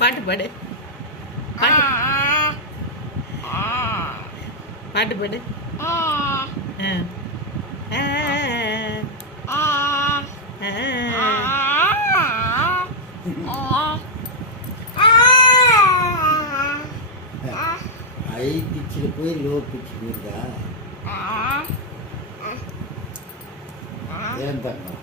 பாட்டு பாடு பாட்டு பாட்டு பாடு. ஹை பிச்சில் போய் லோ பிச்சு போயிருக்கா ஏன் தங்கம்?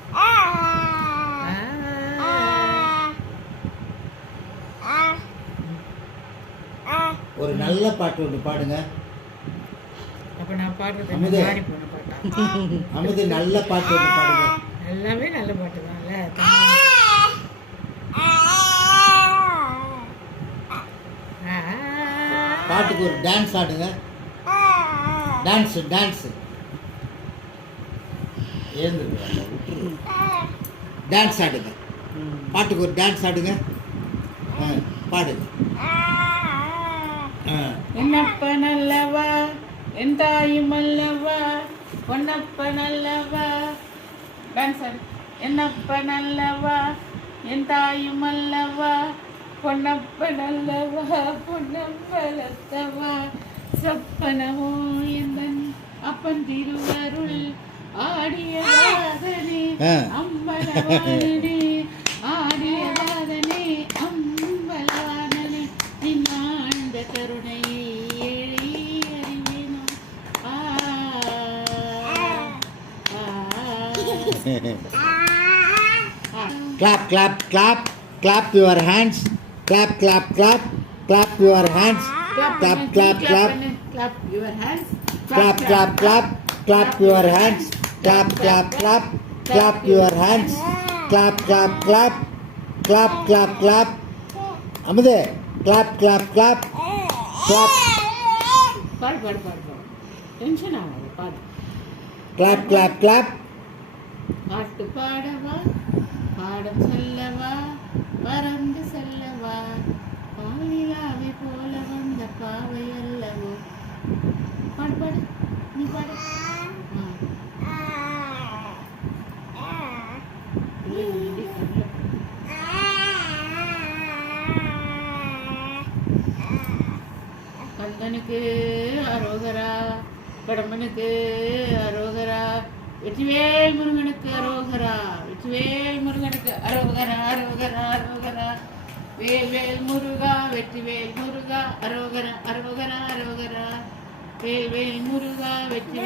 ஒரு நல்ல பாட்டு ஒன்று பாடுங்க. அப்ப நான் பாடுறது அமுதே. மாறி போன பாட்டா? அமுது நல்ல பாட்டு ஒன்று பாடுங்க. எல்லாமே நல்ல பாட்டு தான்ல. பாட்டுக்கு ஒரு டான்ஸ் ஆடுங்க. டான்ஸ் டான்ஸ் எழுந்துருங்க, விட்டுரு. டான்ஸ் ஆடுங்க. பாட்டுக்கு ஒரு டான்ஸ் ஆடுங்க. பாடுங்க. என்னப்ப நல்லவா என் தாயும் அல்லவா பொன்னப்ப நல்லவா. டான்ஸ் ஆடு. என்னப்ப நல்லவா என் தாயும் அல்லவா பொன்னப்ப நல்லவா பொன்னம்பலத்தவா சொப்பனமோ எந்தன் அப்பன் திருவருள் ஆடியவாதனே அம்பலவானே ஆடியவாதனே அம்பலவானே நின்னாண்ட கருணையை எழி அறிவேனோ. Clap, clap, clap, clap your hands. Clap, clap, clap, clap your hands. Clap, clap, clap, clap your hands. clap, clap, clap, clap your hands. Clap, clap, clap, clap your hands. Clap, clap, clap, clap, clap, clap. Amudhe, clap, clap, clap, clap. பாடு பாடு பாடு பாடு. Tension ஆகாது பாடு. Clap, clap, clap. பாட்டு பாடவா பாடம் சொல்லவா பறந்து செல்லவா பாலிலாவை போல வந்த பாவை அல்லவோ. பாடு பாடு நீ பாடு. கந்தனுக்கு அரோகரா கடம்பனுக்கு அரோகரா வெற்றிவேல் முருகனுக்கு அரோகரா வெற்றிவேல் முருகனுக்கு அரோகரா அரோகரா அரோகரா வேல் முருகா வெற்றிவேல் முருகா அரோகரா அரோகரா அரோகரா வேல் முருகா வெற்றி